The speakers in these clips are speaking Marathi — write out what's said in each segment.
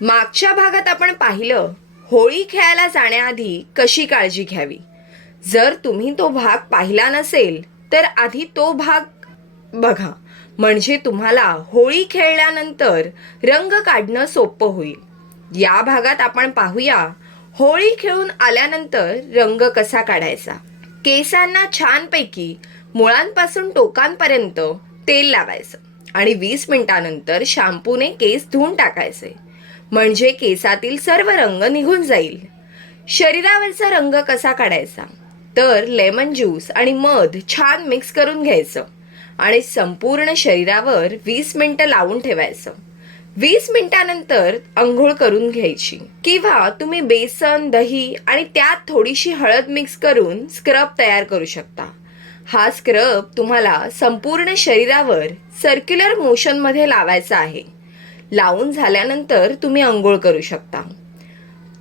मागच्या भागात आपण पाहिलं होळी खेळायला जाण्याआधी कशी काळजी घ्यावी. जर तुम्ही तो भाग पाहिला नसेल तर आधी तो भाग बघा, म्हणजे तुम्हाला होळी खेळल्यानंतर रंग काढणं सोपं होईल. या भागात आपण पाहूया होळी खेळून आल्यानंतर रंग कसा काढायचा. केसांना छानपैकी मुळांपासून टोकांपर्यंत तेल लावायचं आणि 20 मिनिटानंतर शॅम्पूने केस धुवून टाकायचे, म्हणजे केसातील सर्व रंग निघून जाईल. शरीरावरचा रंग कसा काढायचा तर लेमन ज्यूस आणि मध छान मिक्स करून घ्यायचं आणि संपूर्ण शरीरावर 20 मिनिटं लावून ठेवायचं. 20 मिनिटानंतर अंघोळ करून घ्यायची, किंवा तुम्ही बेसन, दही आणि त्यात थोडीशी हळद मिक्स करून स्क्रब तयार करू शकता. हा स्क्रब तुम्हाला संपूर्ण शरीरावर सर्क्युलर मोशनमध्ये लावायचा आहे. लावून झाल्यानंतर तुम्ही अंघोळ करू शकता.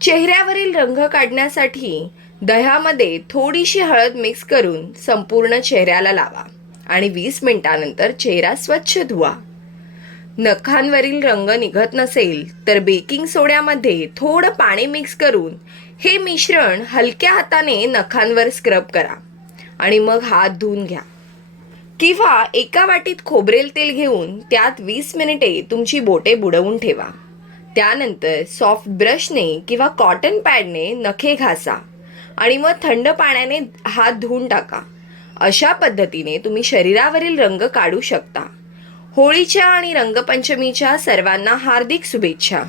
चेहऱ्यावरील रंग काढण्यासाठी दह्यामध्ये थोडीशी हळद मिक्स करून संपूर्ण चेहऱ्याला लावा आणि 20 मिनिटानंतर चेहरा स्वच्छ धुवा. नखांवरील रंग निघत नसेल तर बेकिंग सोड्यामध्ये थोडं पाणी मिक्स करून हे मिश्रण हलक्या हाताने नखांवर स्क्रब करा आणि मग हात धुवून घ्या. किंवा एका वाटीत खोबरेल तेल घेऊन त्यात 20 मिनिटे तुमची बोटे बुडवून ठेवा. त्यानंतर सॉफ्ट ब्रशने किंवा कॉटन पॅडने नखे घासा आणि मग थंड पाण्याने हात धुवून टाका. अशा पद्धतीने तुम्ही शरीरावरील रंग काढू शकता. होळीच्या आणि रंगपंचमीच्या सर्वांना हार्दिक शुभेच्छा.